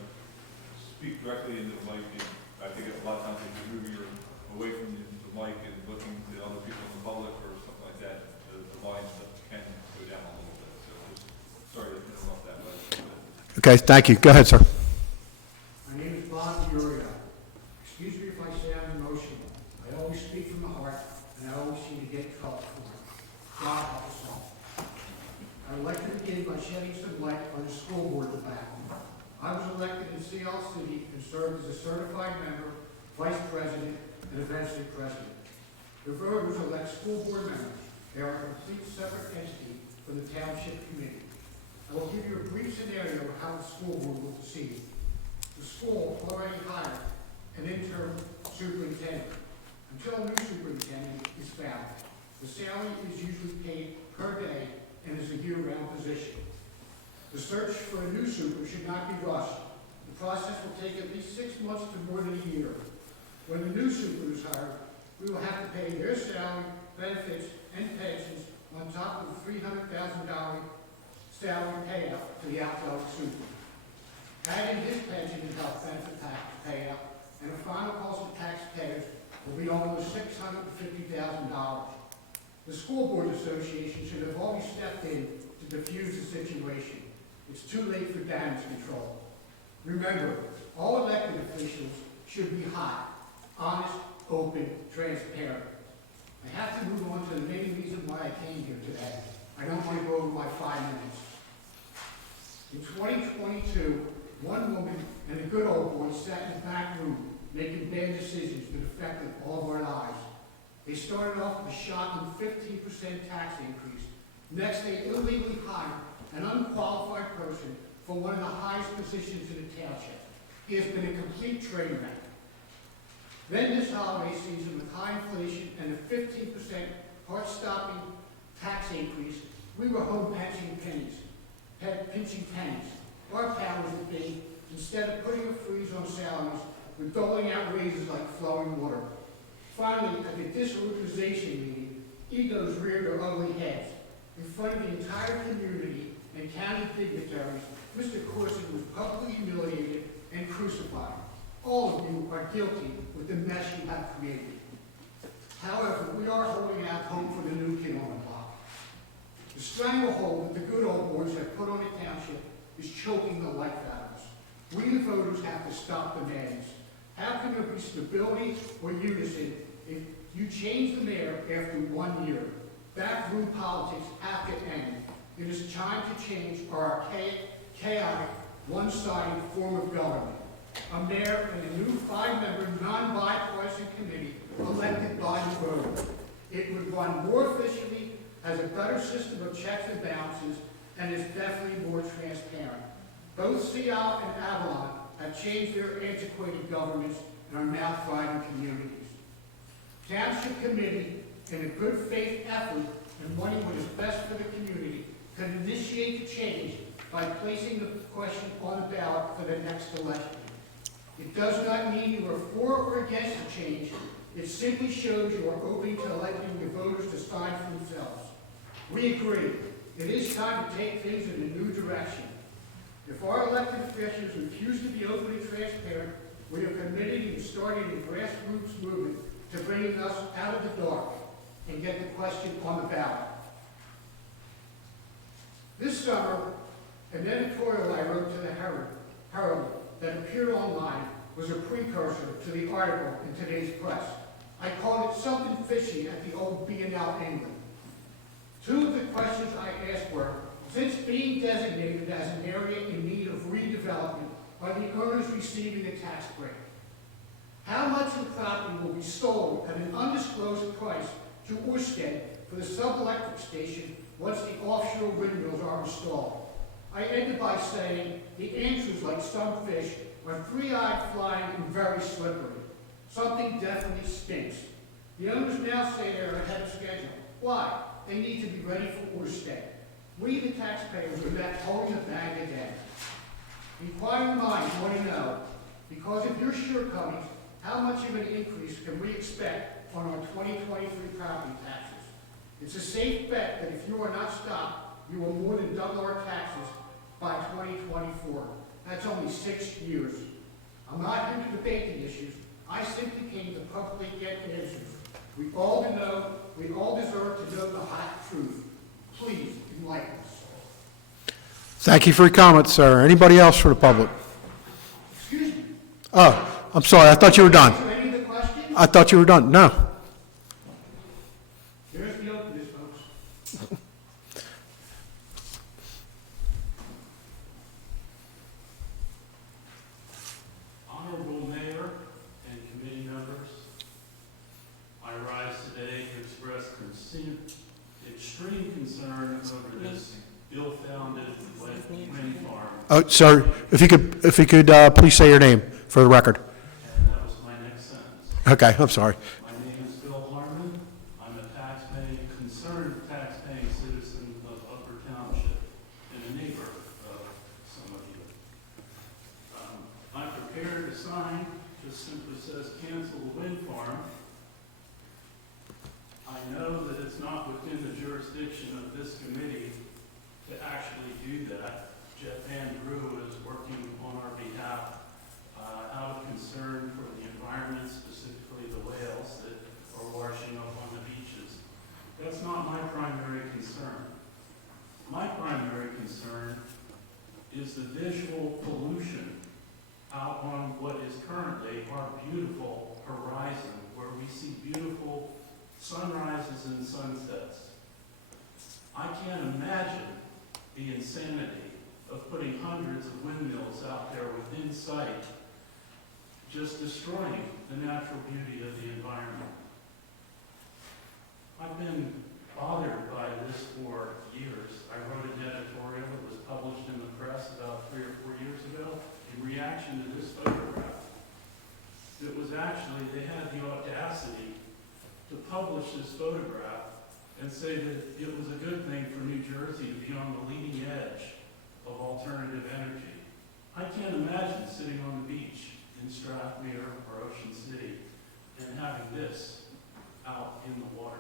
speak directly into the mic. And I think a lot of times if you move your away from the mic and looking to other people in the public or something like that, the volume can go down a little bit. So just sorry to interrupt that, but Okay, thank you. Go ahead, sir. My name is Bob Uria. Excuse me if I sound emotional. I always speak from the heart, and I always seem to get in trouble for it. God help us all. I would like to begin by shedding some light on the school board debacle. I was elected in CL City and served as a certified member, vice president, and eventually president. The voters elect school board members. They are a complete separate entity from the township committee. I will give you a brief scenario of how the school board will proceed. The school already hired an interim superintendent. Until a new superintendent is found, the salary is usually paid per day and is a year-round position. The search for a new super should not be rushed. The process will take at least 6 months to more than a year. When the new super is hired, we will have to pay their salary, benefits, and pensions on top of the $300,000 salary payout to the outgoing super. Add in his pension and health benefit tax payout, and the final cost of taxpayers will be almost $650,000. The School Board Association should have always stepped in to defuse the situation. It's too late for damage control. Remember, all elected officials should be hot, honest, open, transparent. I have to move on to the main reason why I came here today. I don't want to go over my 5 minutes. In 2022, one woman and a good old boy sat in the back room making bad decisions that affected all of our lives. They started off with a shocking 15% tax increase. Next, they illegally hired an unqualified person for one of the highest positions in the township. He has been a complete train wreck. Then this holiday season with high inflation and a 15% heart-stopping tax increase, we were home pinching pennies. Our powers that be, instead of putting a freeze on salaries, we're doling out raises like flowing water. Finally, at the disorganization meeting, egos reared their ugly heads. In front of the entire community and county dignitaries, Mr. Corson was publicly humiliated and crucified. All of you are guilty with the mess you have created. However, we are holding out hope for the new kid on the block. The stranglehold that the good old boys have put on the township is choking the life out of us. We the voters have to stop the madness. How can there be stability or unison if you change the mayor after 1 year? Backroom politics have to end. It is time to change our archaic, chaotic, one-sided form of government. A mayor and a new 5-member non-bipartisan committee elected by the voters. It would run more efficiently, has a better system of checks and balances, and is definitely more transparent. Both Seattle and Avalon have changed their antiquated governments and are now thriving communities. Township committee, in a good faith effort and wanting what is best for the community, can initiate the change by placing the question on the ballot for the next election. It does not mean you are for or against the change. It simply shows you are open to electing the voters to decide for themselves. We agree. It is time to take things in a new direction. If our elected officials refuse to be open and transparent, we are committed to starting a grassroots movement to bringing us out of the dark and get the question on the ballot. This summer, an editorial I wrote to the Herald that appeared online was a precursor to the article in today's press. I called it something fishy at the old B&L England. Two of the questions I asked were, since being designated as an area in need of redevelopment, are the owners receiving a tax break? How much of the property will be sold at an undisclosed price to Ørsted for the sub-electric station once the offshore windmills are installed? I ended by saying the answers, like some fish, are three-eyed, flying, and very slippery. Something definitely stinks. The owners now say they're ahead of schedule. Why? They need to be ready for Ørsted. We, the taxpayers, are left holding the bag again. Inquiring minds want to know, because of your shortcomings, how much of an increase can we expect on our 2023 property taxes? It's a safe bet that if you are not stopped, you will more than double our taxes by 2024. That's only 6 years. I'm not here to debate the issues. I simply came to publicly get answers. We all deserve to know the hot truth. Please enlighten us. Thank you for your comments, sir. Anybody else for the public? Excuse me. Oh, I'm sorry. I thought you were done. Answer any of the questions? I thought you were done. No. Here's the openness, folks. Honorable Mayor and committee members, I rise today to express extreme concern over this ill-founded wind farm, Oh, sir, if you could please say your name for the record. and that was my next sentence. Okay, I'm sorry. My name is Bill Harmon. I'm a concerned tax-paying citizen of Upper Township and a neighbor of some of you. I'm prepared to sign, just simply says cancel the wind farm. I know that it's not within the jurisdiction of this committee to actually do that. Jeff Andrew is working on our behalf out of concern for the environment, specifically the whales that are washing up on the beaches. That's not my primary concern. My primary concern is the visual pollution out on what is currently our beautiful horizon, where we see beautiful sunrises and sunsets. I can't imagine the insanity of putting hundreds of windmills out there within sight, just destroying the natural beauty of the environment. I've been bothered by this for years. I wrote an editorial that was published in the press about 3 or 4 years ago in reaction to this photograph that was actually, they had the audacity to publish this photograph and say that it was a good thing for New Jersey to be on the leading edge of alternative energy. I can't imagine sitting on the beach in Strathmere or Ocean City and having this out in the water.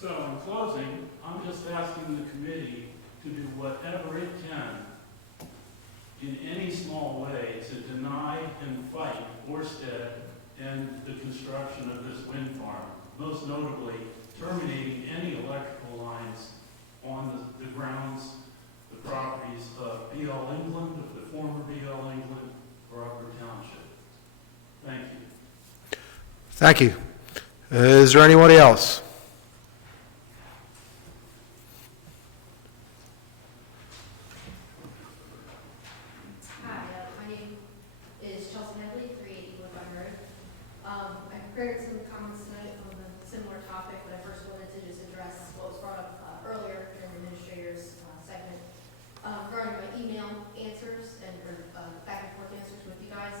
So in closing, I'm just asking the committee to do whatever it can in any small way to deny and fight Ørsted and the construction of this wind farm, most notably terminating any electrical lines on the grounds, the properties of B.L. England, of the former B.L. England, or Upper Township. Thank you. Thank you. Is there anybody else? Hi, my name is Chelsea Headley, 380 Woodbine Road. I prepared some comments tonight on a similar topic, but I first wanted to just address what was brought up earlier during the administrator's segment regarding my email answers and back and forth answers with you guys.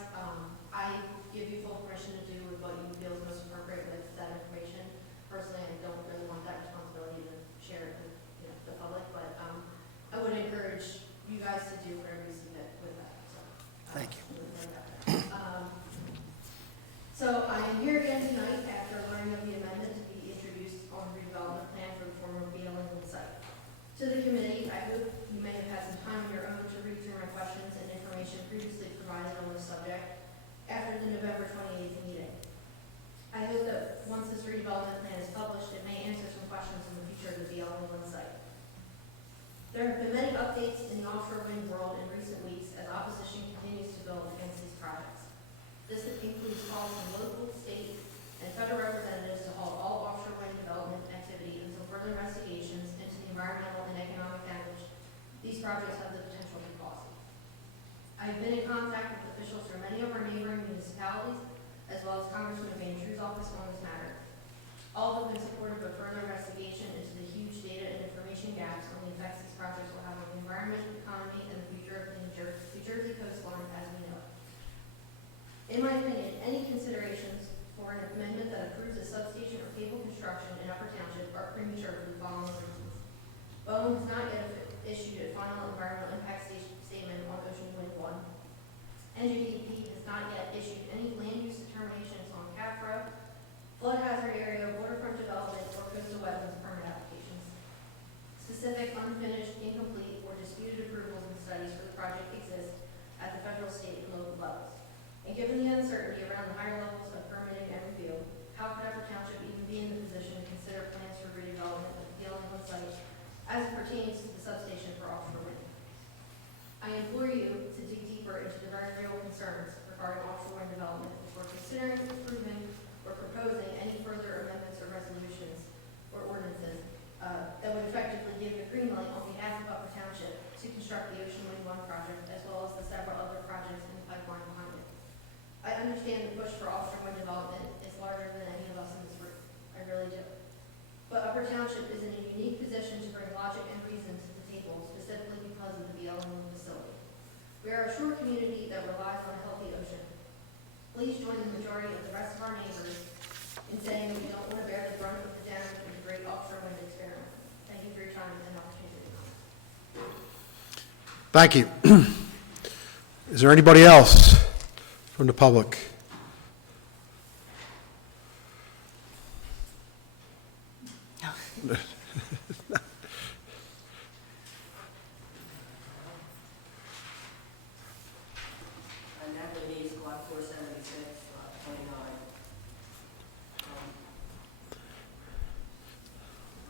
I give you full permission to do with what you feel is most appropriate with that information. Personally, I don't really want that responsibility to share it with the public, but I would encourage you guys to do whatever you submit with that. So, Thank you. So I am here again tonight after learning of the amendment to be introduced on the redevelopment plan for the former B.L. England site. To the committee, I hope you may have had some time on your own to read through my questions and information previously provided on this subject after the November 28th meeting. I hope that once this redevelopment plan is published, it may answer some questions in the future of the B.L. England site. There have been many updates in the offshore wind world in recent weeks as opposition continues to build against these projects. This includes calls from local, state, and federal representatives to halt all offshore wind development activity until further investigations into the environmental and economic damage these projects have the potential to cause. I have been in contact with officials from many of our neighboring municipalities, as well as Congressman Van Drew's office on this matter. All have been supportive of further investigation into the huge data and information gaps on the effects these projects will have on the environment, economy, and the future of the New Jersey coastline as we know it. In my opinion, any considerations for an amendment that approves a substation or cable construction in Upper Township are premature for the following reasons. Bowen has not yet issued a final environmental impact statement on Ocean Wind 1. NJDP has not yet issued any land use determinations on CAFRA, flood hazard area, waterfront development, or coastal wetlands permit applications. Specific, unfinished, incomplete, or disputed approvals and studies for the project exist at the federal, state, and local levels. And given the uncertainty around the higher levels of permitting and review, how could Upper Township even be in the position to consider plans for redevelopment of the B.L. England site as it pertains to the substation for offshore wind? I implore you to dig deeper into the very real concerns regarding offshore wind development before considering, approving, or proposing any further amendments or resolutions or ordinances that would effectively give the green light on behalf of Upper Township to construct the Ocean Wind 1 project as well as the several other projects in the pipeline behind it. I understand the push for offshore wind development is larger than any of us in this room. I really do. But Upper Township is in a unique position to bring logic and reason to the table, specifically because of the B.L. England facility. We are a shore community that relies on a healthy ocean. Please join the majority of the rest of our neighbors in saying that we don't want to bear the brunt of the damage of the great offshore wind experiment. Thank you for your time and opportunity. Thank you. Is there anybody else from the public? Natalie Neese, Block 476, Lot 29.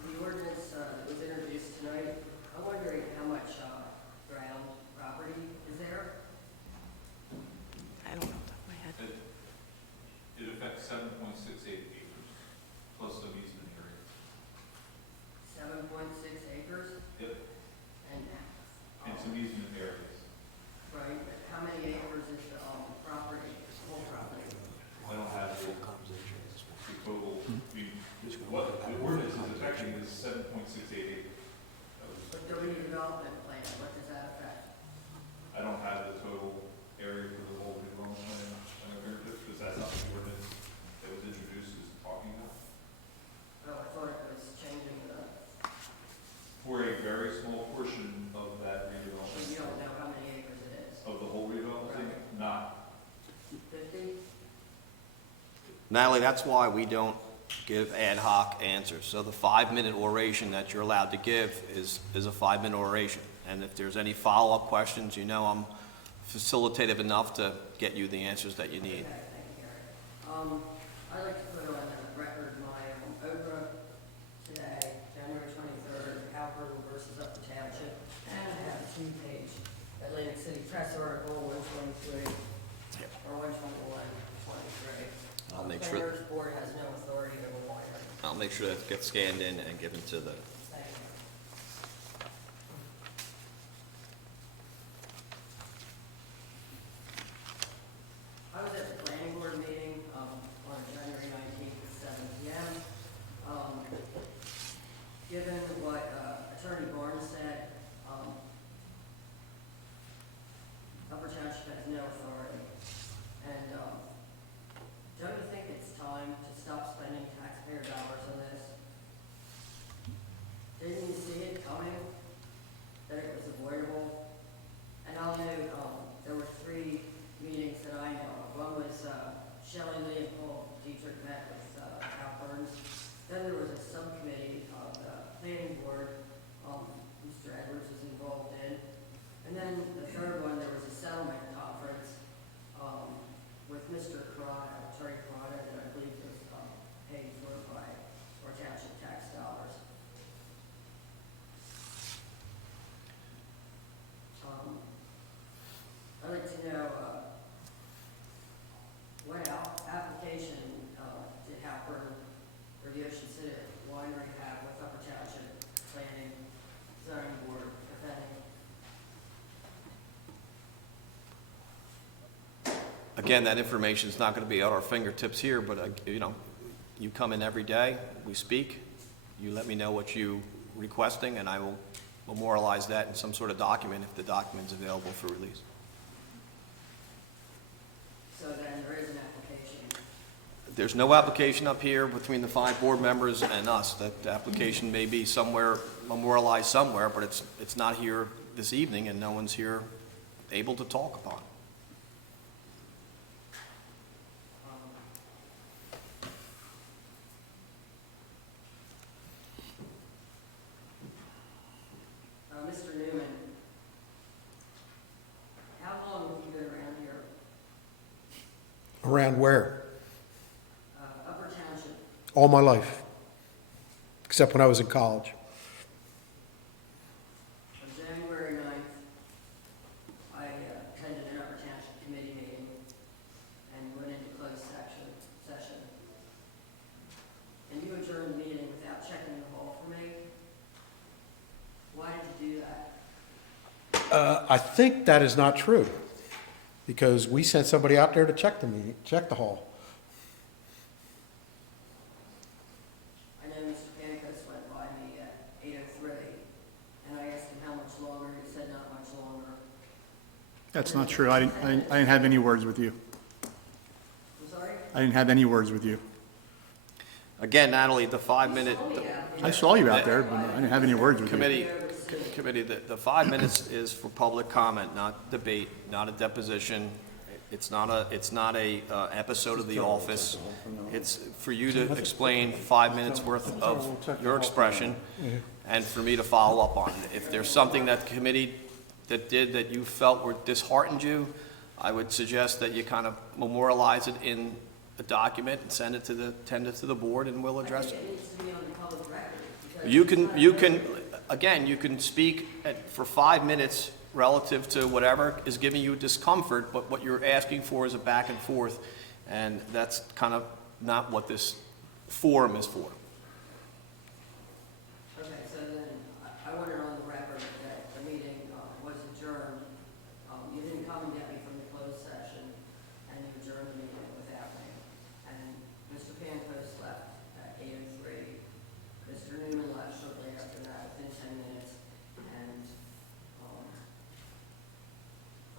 The ordinance that was introduced tonight, I'm wondering how much ground property is there? I don't know off the top of my head. It affects 7.68 acres, plus some easement area. 7.6 acres? Yep. And, And some easement areas. right, but how many acres is the property, whole property? I don't have the total, what the ordinance is affecting is 7.68 acres. But the redevelopment plan, what does that affect? portion of that And you redevelopment, don't know how many acres it is? of the whole redevelopment, not. 50? Natalie, that's why we don't give ad hoc answers. So the 5-minute oration that you're allowed to give is a 5-minute oration. And if there's any follow-up questions, you know I'm facilitative enough to get you the answers that you need. Okay, thank you, Gary. I'd like to put on the record my Oprah today, January 23rd, Halpern versus Upper Township, and I have a 2-page Atlantic City Press article, 123, or 121, 23. I'll make The sure- Planners Board has no authority over water. I'll make sure that gets scanned in and given to the, Thank you. I was at the planning board meeting, on January 19th at 7 PM. Given what, Attorney Barnes said, Upper Township has no authority. And, don't you think it's time to stop spending taxpayer dollars on this? Didn't you see it coming, that it was avoidable? And I'll note, there were 3 meetings that I know of. One was, Shelley Lee and Paul Dietrich met with, Al Burns. Then there was a subcommittee of the planning board, Mr. Edwards was involved in. And then the third one, there was a settlement conference, with Mr. Carrano, Attorney Carrano, that I believe was, paid for by our township tax dollars. I'd like to know, what application, did Halpern or the Ocean City Winery have with Upper Township Planning Zoning Board, if any? again, that information is not going to be at our fingertips here, but, you know, you come in every day, we speak, you let me know what you requesting, and I will memorialize that in some sort of document if the document's available for release. So then there is an application. There's no application up here between the 5 board members and us. That application may be somewhere, memorialized somewhere, but it's not here this evening, and no one's here able to talk upon it. Mr. Newman, how long have you been around here? Around where? Upper Township. All my life, except when I was in college. On January 9th, I attended an Upper Township committee meeting and went into closed session. And you adjourned the meeting without checking the hall for me. Why did you do that? I think that is not true, because we sent somebody out there to check the meeting, check the hall. I know Mr. Pancos went by me at 8:03, and I asked him how much longer, he said not much longer. That's not true. I didn't have any words with you. I'm sorry? I didn't have any words with you. Again, Natalie, the 5-minute I saw you out there, but I didn't have any words with you. committee, the 5 minutes is for public comment, not debate, not a deposition. It's not a episode of The Office. It's for you to explain 5 minutes worth of your expression and for me to follow up on it. If there's something that the committee that did that you felt were disheartened you, I would suggest that you kind of memorialize it in a document and send it to the board, and we'll address it. It needs to be on the public record. because You it's not- can, again, you can speak for 5 minutes relative to whatever is giving you discomfort, but what you're asking for is a back and forth, and that's kind of not what this forum is for. Okay, so then, I want it on the record that the meeting was adjourned. You didn't come and get me from the closed session, and you adjourned the meeting without me. And Mr. Pancos left at 8:03. Mr. Newman left shortly after that, within 10 minutes. And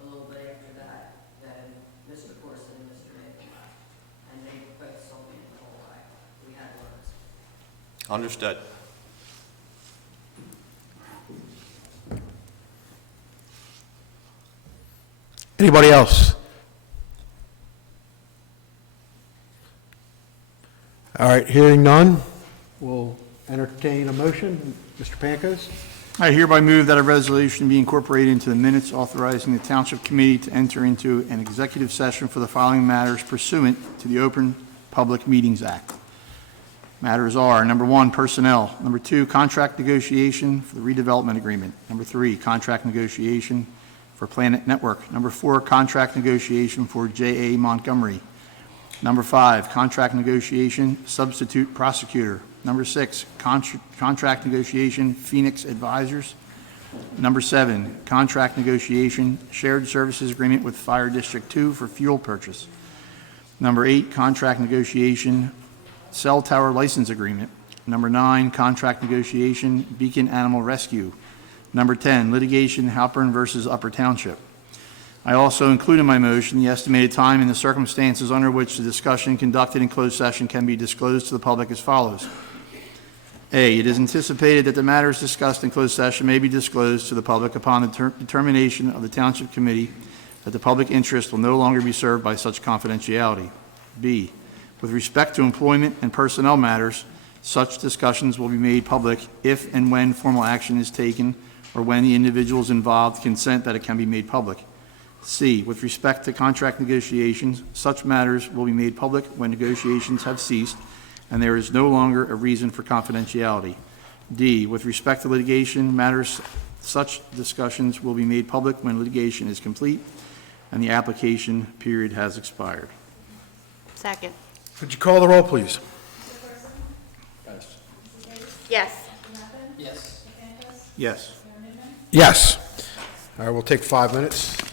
a little bit after that, then Mr. Corson and Mr. Nathan left. And they both told me the whole way. We had words. Understood. Anybody else? All right, hearing none, we'll entertain a motion. Mr. Pankos? I hereby move that a resolution be incorporated into the minutes authorizing the Township Committee to enter into an executive session for the following matters pursuant to the Open Public Meetings Act. Matters are, number 1, personnel. Number 2, contract negotiation for the redevelopment agreement. Number 3, contract negotiation for Planet Network. Number 4, contract negotiation for J.A. Montgomery. Number 5, contract negotiation substitute prosecutor. Number 6, contract negotiation Phoenix Advisors. Number 7, contract negotiation shared services agreement with Fire District 2 for fuel purchase. Number 8, contract negotiation cell tower license agreement. Number 9, contract negotiation Beacon Animal Rescue. Number 10, litigation Halpern versus Upper Township. I also include in my motion the estimated time and the circumstances under which the discussion conducted in closed session can be disclosed to the public as follows. A, it is anticipated that the matters discussed in closed session may be disclosed to the public upon the determination of the Township Committee that the public interest will no longer be served by such confidentiality. B, with respect to employment and personnel matters, such discussions will be made public if and when formal action is taken or when the individuals involved consent that it can be made public. C, with respect to contract negotiations, such matters will be made public when negotiations have ceased and there is no longer a reason for confidentiality. D, with respect to litigation matters, such discussions will be made public when litigation is complete and the application period has expired. Second. Would you call the roll, please? Yes. Yes. Yes. Yes. All right, we'll take 5 minutes.